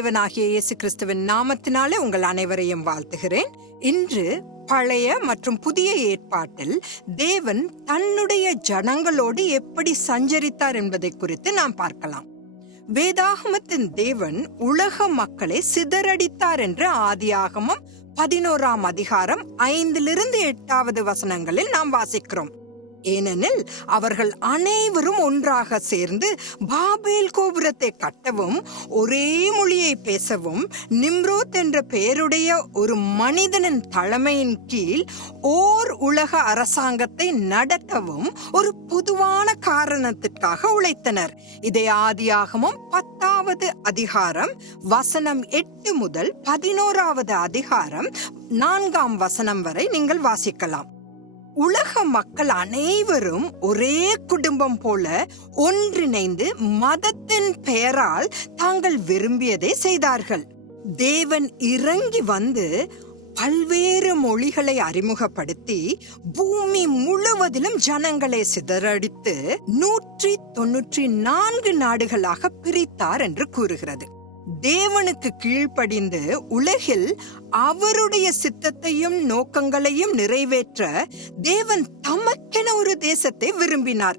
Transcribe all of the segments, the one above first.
தேவனாகிய இயேசு கிறிஸ்துவின் நாமத்தினாலே உங்கள் அனைவரையும் வாழ்த்துகிறேன். இன்று பழைய மற்றும் புதிய ஏற்பாட்டில் தேவன் தன்னுடைய ஜனங்களோடு எப்படி சஞ்சரித்தார் என்பதை குறித்து நாம் பார்க்கலாம். வேதாகமத்தின் தேவன் உலக மக்களை சிதறடித்தார் என்று ஆதியாகமம் பதினோராம் அதிகாரம் ஐந்திலிருந்து எட்டாவது வசனங்களில் நாம் வாசிக்கிறோம். ஏனெனில் அவர்கள் அனைவரும் ஒன்றாக சேர்ந்து பாபேல் கோபுரத்தை கட்டவும் ஒரே மொழியை பேசவும் நிம்ரோத் என்ற பெயருடைய ஒரு மனிதனின் தலைமையின் கீழ் ஓர் உலக அரசாங்கத்தை நடத்தவும் ஒரு பொதுவான காரணத்திற்காக உழைத்தனர். இதை ஆதியாகமும் பத்தாவது அதிகாரம் வசனம் எட்டு முதல் பதினோராவது அதிகாரம் நான்காம் வசனம் வரை நீங்கள் வாசிக்கலாம். உலக மக்கள் அனைவரும் ஒரே குடும்பம் போல ஒன்றிணைந்து மதத்தின் பெயரால் தாங்கள் விரும்பியதை செய்தார்கள். தேவன் இறங்கி வந்து பல்வேறு மொழிகளை அறிமுகப்படுத்தி பூமி முழுவதிலும் ஜனங்களை சிதறடித்து நூற்றி தொன்னூற்றி நான்கு நாடுகளாக பிரித்தார் என்று கூறுகிறது. தேவனுக்கு கீழ்ப்படிந்து உலகில் அவருடைய சித்தத்தையும் நோக்கங்களையும் நிறைவேற்ற தேவன் தமக்கென ஒரு தேசத்தை விரும்பினார்.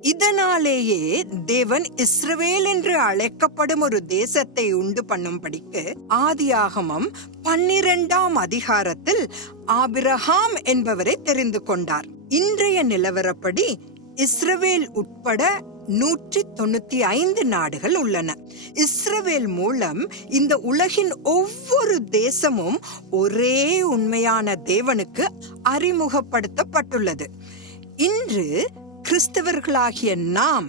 இதனாலேயே தேவன் இஸ்ரவேல் என்று அழைக்கப்படும் ஒரு தேசத்தை உண்டு பண்ணும்படிக்கு ஆதியாகமம் பன்னிரெண்டாம் அதிகாரத்தில் ஆபிரஹாம் என்பவரை தெரிந்து கொண்டார். இன்றைய நிலவரப்படி இஸ்ரவேல் உட்பட நூற்றி தொண்ணூத்தி ஐந்து நாடுகள் உள்ளன. இஸ்ரவேல் மூலம் இந்த உலகின் ஒவ்வொரு தேசமும் ஒரே உண்மையான தேவனுக்கு அறிமுகப்படுத்தப்பட்டுள்ளது. இன்று கிறிஸ்தவர்களாகிய நாம்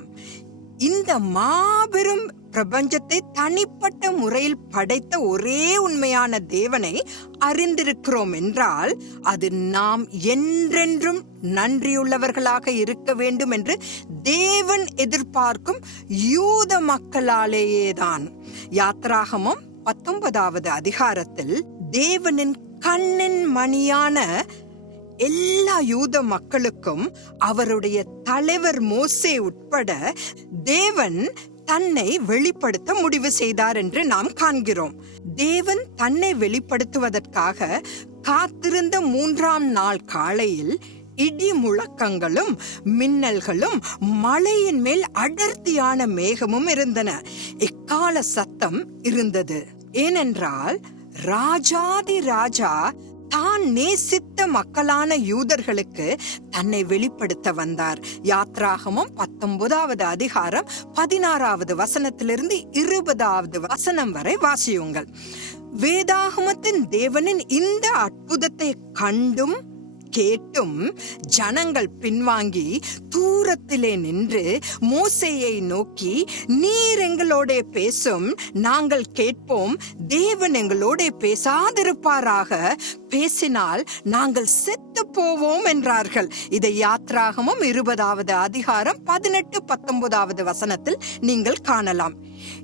இந்த மாபெரும் பிரபஞ்சத்தை தனிப்பட்ட முறையில் படைத்த ஒரே உண்மையான தேவனை அறிந்திருக்கிறோம் என்றால் அது நாம் என்றென்றும் நன்றியுள்ளவர்களாக இருக்க வேண்டும் என்று தேவன் எதிர்பார்க்கும் யூத மக்களாலேயேதான். யாத்ராகமம் பத்தொன்பதாவது அதிகாரத்தில் தேவனின் கண்ணின் மணியான எல்லா யூத மக்களுக்கும் அவருடைய தலைவர் மோசே உட்பட தேவன் தன்னை வெளிப்படுத்த முடிவு செய்தார் என்று நாம் காண்கிறோம். தேவன் தன்னை வெளிப்படுத்துவதற்காக காத்திருந்த மூன்றாம் நாள் காலையில் இடி முழக்கங்களும் மின்னல்களும் மலையின் மேல் அடர்த்தியான மேகமும் இருந்தன. எக்கால சத்தம் இருந்தது. ஏனென்றால் ராஜாதி ராஜா தான் நேசித்த மக்களான யூதர்களுக்கு தன்னை வெளிப்படுத்த வந்தார். யாத்ராகமும் பத்தொன்பதாவது அதிகாரம் பதினாறாவது வசனத்திலிருந்து இருபதாவது வசனம் வரை வாசியுங்கள். வேதாகமத்தின் தேவனின் இந்த அற்புதத்தை கண்டும் கேட்டும் ஜனங்கள் பின்வாங்கி தூரத்திலே நின்று மோசையை நோக்கி நீர் எங்களோட பேசும் நாங்கள் கேட்போம். தேவன் எங்களோட பேசாதிருப்பாராக. பேசினால் நாங்கள் செத்து போவோம் என்றார்கள். இதை யாத்ராகமும் இருபதாவது அதிகாரம் பதினெட்டு பத்தொன்பதாவது வசனத்தில் நீங்கள் காணலாம்.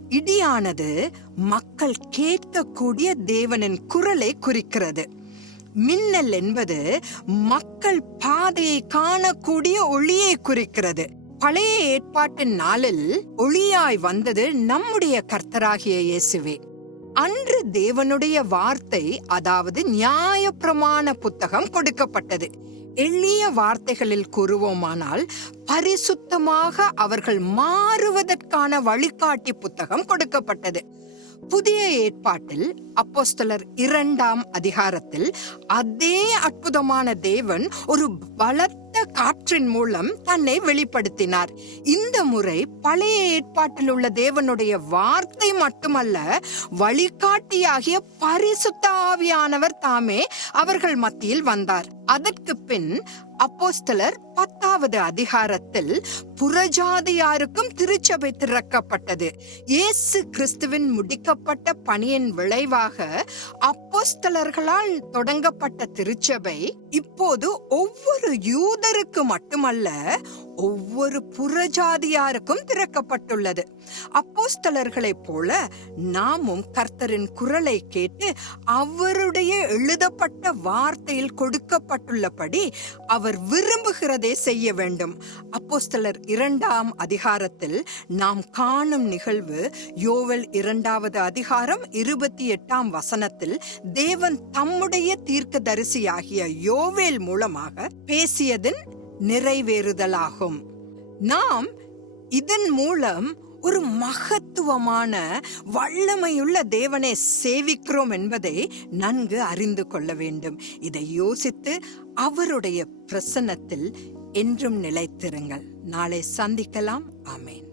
இடியானது மக்கள் கேட்கக்கூடிய தேவனின் குரலை குறிக்கிறது. மின்னல் என்பது மக்கள் பாதையை காணக்கூடிய ஒளியை குறிக்கிறது. பழைய ஏற்பாட்டின் நாளில் ஒளியாய் வந்தது நம்முடைய கர்த்தராகிய இயேசுவே. அன்று தேவனுடைய வார்த்தை அதாவது நியாய பிரமாண புத்தகம் கொடுக்கப்பட்டது. எளிய வார்த்தைகளில் கூறுவோமானால் பரிசுத்தமாக அவர்கள் மாறுவதற்கான வழிகாட்டி புத்தகம் கொடுக்கப்பட்டது. புதிய ஏற்பாட்டில் அப்போஸ்தலர் இரண்டாம் அதிகாரத்தில் அதே அற்புதமான தேவன் ஒரு பலத்த காற்றின் மூலம் தன்னை வெளிப்படுத்தினார். இந்த முறை பழைய ஏற்பாட்டில் உள்ள தேவனுடைய வார்த்தை மட்டுமல்ல வழிகாட்டியாகிய பரிசுத்த ஆவியானவர் தாமே அவர்கள் மத்தியில் வந்தார். அதற்கு பின் அப்போஸ்தலர் பத்தாவது அதிகாரத்தில் புறஜாதியாருக்கும் திருச்சபை திறக்கப்பட்டது. இயேசு கிறிஸ்துவின் முடிக்கப்பட்ட பணியின் விளைவாக அப்போஸ்தலர்களால் தொடங்கப்பட்ட திருச்சபை இப்போது ஒவ்வொரு யூதருக்கு மட்டுமல்ல ஒவ்வொரு புறஜாதியாருக்கும் திறக்கப்பட்டுள்ளது. அப்போஸ்தலர்களைப் போல நாமும் கர்த்தரின் குரலை கேட்டு அவருடைய எழுதப்பட்ட வார்த்தையில் கொடுக்கப்பட்டுள்ளபடி அவர் விரும்புகிறதே செய்ய வேண்டும். அப்போஸ்தலர் இரண்டாம் அதிகாரத்தில் நாம் காணும் நிகழ்வு யோவல் இரண்டாவது அதிகாரம் இருபத்தி எட்டாம் வசனத்தில் தேவன் தம்முடைய தீர்க்கதரிசியாகிய யோவேல் மூலமாக பேசியதன் நிறைவேறுதலாகும். நாம் இதன் மூலம் ஒரு மகத்துவமான வல்லமையுள்ள தேவனை சேவிக்கிறோம் என்பதை நன்கு அறிந்து கொள்ள வேண்டும். இதை யோசித்து அவருடைய பிரசன்னத்தில் என்றும் நிலைத்திருங்கள். நாளை சந்திக்கலாம். ஆமேன்.